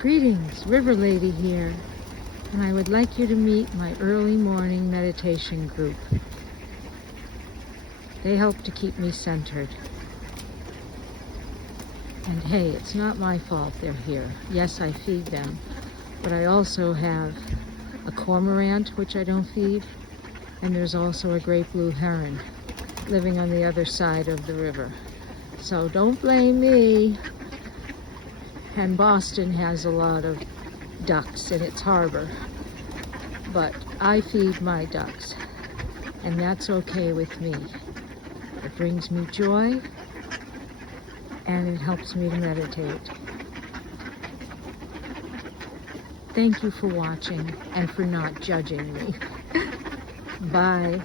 Greetings, River Lady here, and I would like you to meet my early morning meditation group. They help to keep me centered. And hey, it's not my fault they're here. Yes, I feed them, but I also have a cormorant, which I don't feed, and there's also a great blue heron living on the other side of the river. So don't blame me. And Boston has a lot of ducks in its harbor, but I feed my ducks, and that's okay with me. It brings me joy, and it helps me to meditate. Thank you for watching and for not judging me. Bye.